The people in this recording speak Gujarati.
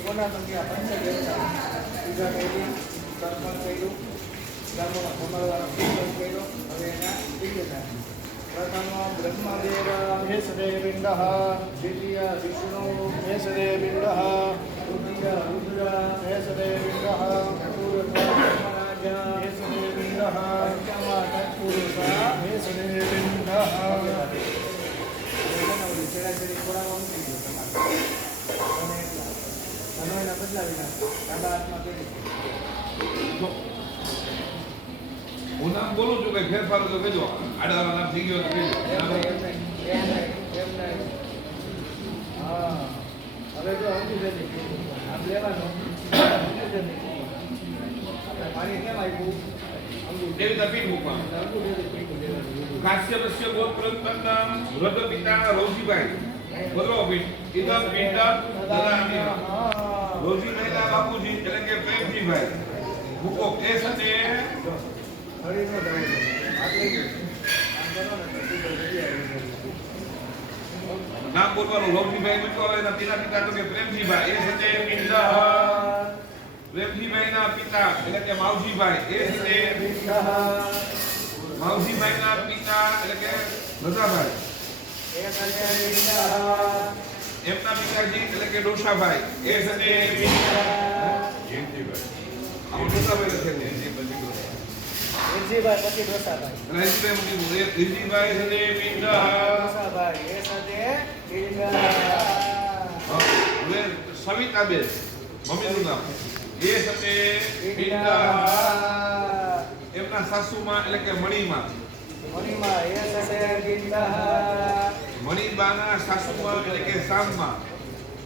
કોના સંખ્યા પંચદેવતા પૂજા કરી તર્પણ કર્યું ગામોના કમળવાળો કીર્તન કર્યો હવે એના પિંડના પ્રથમ બ્રહ્મદેવ મેષદેવિંડ દ્વિતીય વિષ્ણુ મેષદેવિંડ તૃતીય રુદ્ર મેષદેવિંડ ચતુર્થ ધર્મરાજ મેષદેવિંડ પંચમ તત્પુરુષ મેષદેવિંડ છેડાછેડી થોડામાં મૂકી દો તમારે સમયના બદલાવીના દાદા હાથમાં કરી હું નામ બોલું છું કે ફેરફાર તો કહેજો આડાવાળા નામ થઈ ગયો તો કહેજો હા હવે જો સમજી જશે આમ લેવાનું આપણે પાણી કેમ આવ્યું દેવતા પીઠ મૂકવા કાશ્યપસ્ય ગોત્રોત્પન્ન વ્રત પિતા રૌજીભાઈ બોલો પીઠ ઇદમ પિંડ દદામિ રૌજી મહિલા બાપુજી એટલે કે પ્રેમજીભાઈ મૂકો એ સાથે હરી નો દઉં આટલે આમ કરો ને તો નામ બોલવાનું રૌજીભાઈ મૂકો એના પિતા તો કે પ્રેમજીભાઈ એ સાથે પિંડ પ્રેમજીભાઈ ના પિતા એટલે કે માવજીભાઈ એ સાથે માવજીભાઈ ના પિતા એટલે કે રજાભાઈ એમના પિતાજી એટલે કે ડોસાભાઈ એ સાથે જયંતિભાઈ આમ ડોસાભાઈ લખે છે એજીભાઈ પછી ડોસાભાઈ રીતિભાઈ સાથે પિંડ ડોસાભાઈ એ સાથે પિંડ હવે સવિતાબેન મમ્મીનું નામ એ સાથે પિંડ એમના સાસુમાં એટલે કે મણીમાં મણીમાં એ સાથે પિંડ મણીબાના સાસુમાં એટલે કે સામમાં